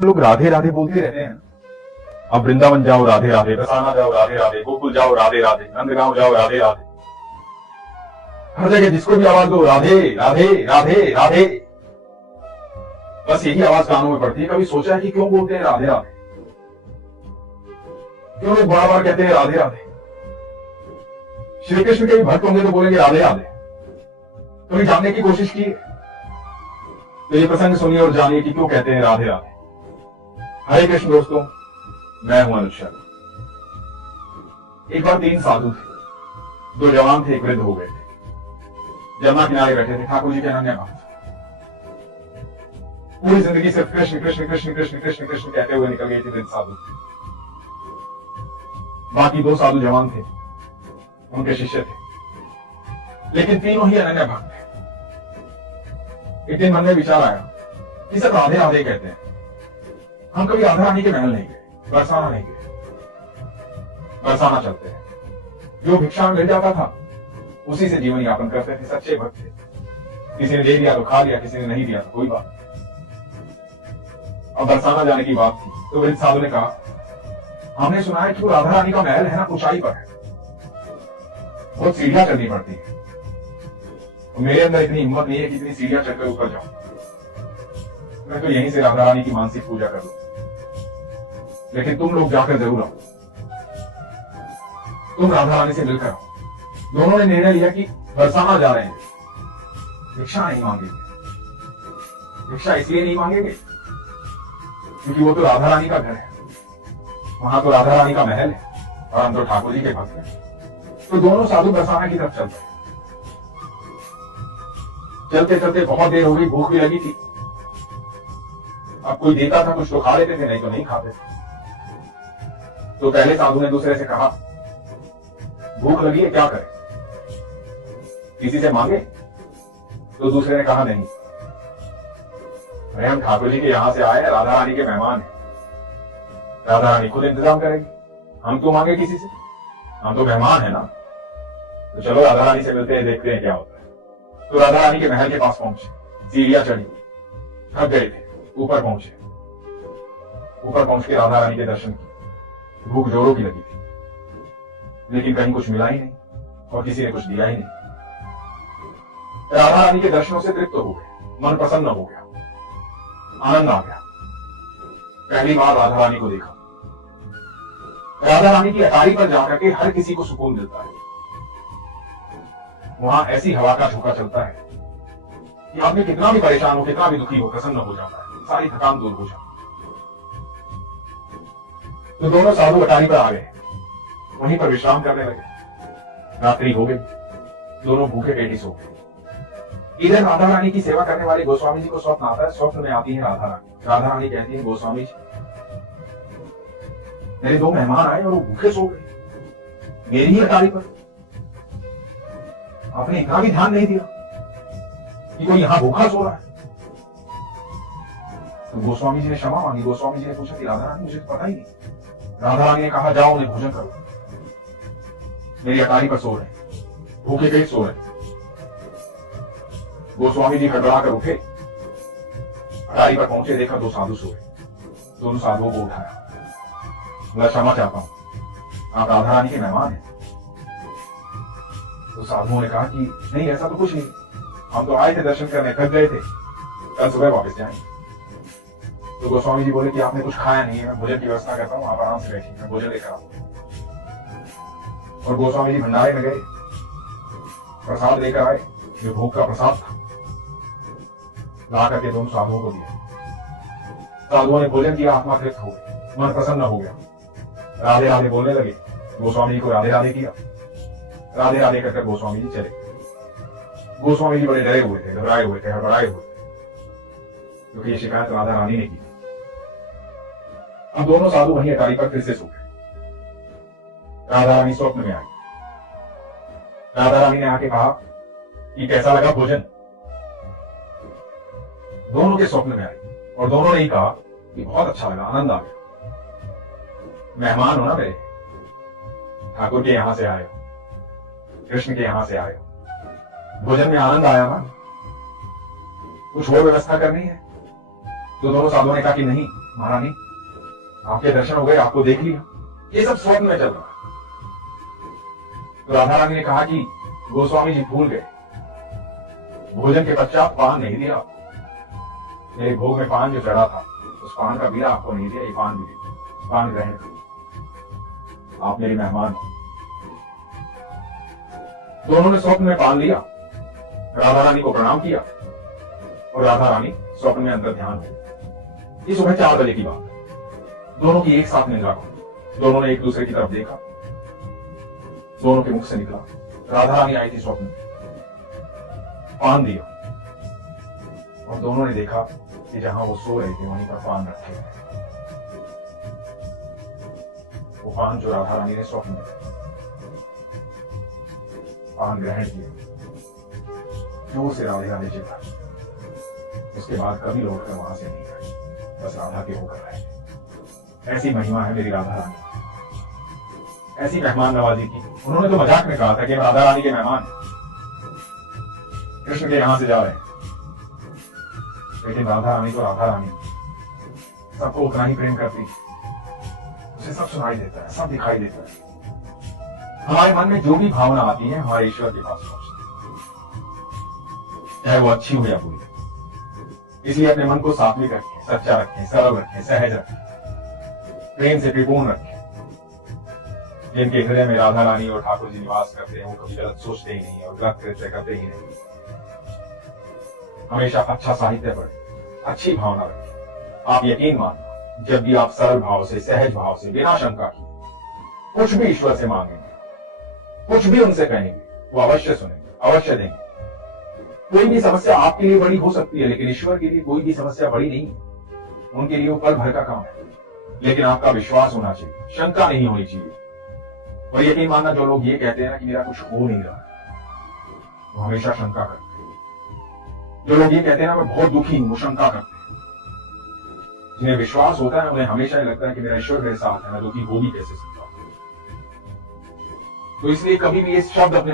लोग राधे राधे बोलते रहते हैं। अब वृंदावन जाओ राधे राधे, बरसाना जाओ राधे राधे, गोकुल जाओ राधे राधे, नंदगांव जाओ राधे राधे, हर जगह जिसको भी आवाज दो राधे राधे राधे राधे, बस यही आवाज कानों में पड़ती है। कभी सोचा है कि क्यों बोलते हैं राधे राधे? क्यों लोग बार बार कहते हैं राधे राधे? श्री कृष्ण के भी भक्त होंगे तो बोलेंगे राधे राधे। कभी जानने की कोशिश की? तो ये प्रसंग सुनिए और जानिए कि क्यों कहते हैं राधे राधे। हरे कृष्ण दोस्तों, मैं हूं अनुज शर्मा। एक बार 3 साधु थे। 2 जवान थे, एक वृद्ध हो गए थे। जमुना किनारे बैठे थे, ठाकुर जी के अनन्य भक्त। पूरी जिंदगी सिर्फ कृष्ण कृष्ण कृष्ण कृष्ण कृष्ण कृष्ण कहते हुए निकल गए थे वृद्ध साधु। बाकी 2 साधु जवान थे, उनके शिष्य थे, लेकिन तीनों ही अनन्य भक्त थे। एक दिन मन में विचार आया कि सब राधे राधे कहते हैं, हम कभी राधा रानी के महल नहीं गए, बरसाना नहीं गए। बरसाना चलते हैं, जो भिक्षा में मिल जाता था उसी से जीवन यापन करते थे। सच्चे भक्त थे। किसी ने दे दिया तो खा लिया, किसी ने नहीं दिया तो कोई बात नहीं। अब बरसाना जाने की बात थी तो वृद्ध साधु ने कहा, हमने सुना है कि वो राधा रानी का महल है ना, ऊंचाई पर है, बहुत सीढ़ियां चढ़नी पड़ती है। मेरे अंदर इतनी हिम्मत नहीं है कि इतनी सीढ़ियां चढ़कर ऊपर जाऊं। मैं तो यहीं से राधा रानी की मानसिक पूजा कर लूं, लेकिन तुम लोग जाकर जरूर आओ, तुम राधा रानी से मिलकर आओ। दोनों ने निर्णय लिया कि बरसाना जा रहे हैं, भिक्षा नहीं मांगेंगे। भिक्षा इसलिए नहीं मांगेंगे क्योंकि वो तो राधा रानी का घर है, वहां तो राधा रानी का महल है, और हम तो ठाकुर जी के भक्त हैं। तो दोनों साधु बरसाना की तरफ चलते हैं। चलते चलते बहुत देर हो गई, भूख भी लगी थी। अब कोई देता था कुछ तो खा लेते थे, नहीं तो नहीं खाते थे। तो पहले साधु ने दूसरे से कहा, भूख लगी है, क्या करें, किसी से मांगे? तो दूसरे ने कहा, नहीं, अरे हम ठाकुर जी के यहां से आए हैं, राधा रानी के मेहमान हैं, राधा रानी खुद इंतजाम करेगी, हम क्यों मांगे किसी से, हम तो मेहमान है ना। तो चलो राधा रानी से मिलते हैं, देखते हैं क्या होता है। तो राधा रानी के महल के पास पहुंचे, सीढ़ियां चढ़ी, थक गए थे, ऊपर पहुंचे। ऊपर पहुंच के राधा रानी के दर्शन किए। भूख जोरों की लगी थी, लेकिन कहीं कुछ मिला ही नहीं और किसी ने कुछ दिया ही नहीं। राधा रानी के दर्शनों से तृप्त हो गए, मन प्रसन्न हो गया, आनंद आ गया। पहली बार राधा रानी को देखा। राधा रानी की अटारी पर जाकर के हर किसी को सुकून मिलता है। वहां ऐसी हवा का झोंका चलता है कि आदमी कितना भी परेशान हो, कितना भी दुखी हो, प्रसन्न हो जाता है, सारी थकान दूर हो जाती है। तो दोनों साधु अटारी पर आ गए, वहीं पर विश्राम करने लगे। रात्रि हो गई, दोनों भूखे पेट ही सो गए। इधर राधा रानी की सेवा करने वाले गोस्वामी जी को स्वप्न आता है। स्वप्न में आती है राधा रानी। राधा रानी कहती है, गोस्वामी जी, मेरे 2 मेहमान आए और वो भूखे सो गए मेरी ही अटारी पर। आपने इतना भी ध्यान नहीं दिया कि कोई यहां भूखा सो रहा है। तो गोस्वामी जी ने क्षमा मांगी। गोस्वामी जी ने पूछा कि राधा रानी, मुझे तो पता ही नहीं। राधा रानी ने कहा, जाओ उन्हें भोजन करो, मेरी अटारी पर सो रहे, भूखे पेट सो रहे। गोस्वामी जी हड़बड़ा कर उठे, अटारी पर पहुंचे, देखा 2 साधु सोए। दोनों साधुओं को उठाया, मैं क्षमा चाहता हूं, आप राधा रानी के मेहमान हैं। तो साधुओं ने कहा कि नहीं, ऐसा तो कुछ नहीं, हम तो आए थे दर्शन करने, थक गए थे, कल सुबह वापस जाएंगे। तो गोस्वामी जी बोले कि आपने कुछ खाया नहीं है, मैं भोजन की व्यवस्था करता हूं, आप आराम से बैठिए, मैं भोजन लेकर आऊंगा। और गोस्वामी जी भंडारे में गए, प्रसाद लेकर आए, जो भोग का प्रसाद था, ला करके दोनों साधुओं को दिया। साधुओं ने भोजन किया, आत्मा तृप्त हो गई, मन प्रसन्न हो गया, राधे राधे बोलने लगे। गोस्वामी जी को राधे राधे किया, राधे राधे कहकर गोस्वामी जी चले। गोस्वामी जी बड़े डरे हुए थे, घबराए हुए थे, हड़बड़ाए हुए थे, क्योंकि ये शिकायत राधा रानी ने की। अब दोनों साधु वहीं अटारी पर फिर से सो गए। राधा रानी स्वप्न में आई। राधा रानी ने आके कहा कि कैसा लगा भोजन। दोनों के स्वप्न में आई और दोनों ने ही कहा कि बहुत अच्छा लगा, आनंद आ गया। मेहमान हो ना मेरे, ठाकुर के यहां से आए हो, कृष्ण के यहां से आए हो, भोजन में आनंद आया ना, कुछ और व्यवस्था करनी है? तो दोनों साधुओं ने कहा कि नहीं, महारानी, आपके दर्शन हो गए, आपको देख लिया, ये सब स्वप्न में चल रहा है। तो राधा रानी ने कहा कि गोस्वामी जी भूल गए, भोजन के पश्चात पान नहीं दिया, मेरे भोग में पान जो चढ़ा था उस पान का बीड़ा आपको नहीं दिया, ये पान भी दिया, पान ग्रहण करो, आप मेरे मेहमान हो। दोनों ने स्वप्न में पान लिया, राधा रानी को प्रणाम किया और राधा रानी स्वप्न में अंतर ध्यान हो। ये सुबह 4 बजे की बात है। दोनों की एक साथ निद्रा हुई, दोनों ने एक दूसरे की तरफ देखा, दोनों के मुख से निकला, राधा रानी आई थी स्वप्न में, पान दिया और दोनों ने देखा कि जहां वो सो रहे थे वहीं पर पान रखे हुए। वो पान जो राधा रानी ने स्वप्न में पान ग्रहण किया, जो उसे राधे राधे चिता, उसके बाद कभी लौटकर वहां से नहीं गए, बस राधा के होकर रहे। ऐसी महिमा है मेरी राधा रानी, ऐसी मेहमान नवाजी की। उन्होंने तो मजाक में कहा था कि राधा रानी के मेहमान कृष्ण के यहां से जा रहे हैं, लेकिन राधा रानी तो राधा रानी सबको उतना ही प्रेम करती है, उसे सब सुनाई देता है, सब दिखाई देता है। हमारे मन में जो भी भावना आती है हमारे ईश्वर के पास पहुंचती है, चाहे वो अच्छी हो या बुरी। इसलिए अपने मन को सात्विक रखें, सच्चा रखें, सरल रखें, सहज रखें, प्रेम से परिपूर्ण रखें। जिनके हृदय में राधा रानी और ठाकुर जी निवास करते हैं वो कभी गलत सोचते ही नहीं और गलत कृत्य करते ही नहीं। हमेशा अच्छा साहित्य पढ़ें, अच्छी भावना रखें। आप यकीन मानिए, जब भी आप सरल भाव से, सहज भाव से, बिना शंका की कुछ भी ईश्वर से मांगेंगे, कुछ भी उनसे कहेंगे, वो अवश्य सुनेंगे, अवश्य देंगे। कोई भी समस्या आपके लिए बड़ी हो सकती है, लेकिन ईश्वर के लिए कोई भी समस्या बड़ी नहीं है। उनके लिए वो पल भर का काम है, लेकिन आपका विश्वास होना चाहिए, शंका नहीं होनी चाहिए। और यकीन मानना, जो लोग ये कहते हैं ना कि मेरा कुछ हो नहीं रहा, वो हमेशा शंका करते हैं। जो लोग ये कहते हैं ना मैं बहुत दुखी हूं, वो शंका करते हैं। जिन्हें विश्वास होता है उन्हें हमेशा लगता है कि मेरा ईश्वर मेरे साथ है, मैं दुखी हो भी कैसे सकता हूं। तो इसलिए कभी भी ये शब्द अपने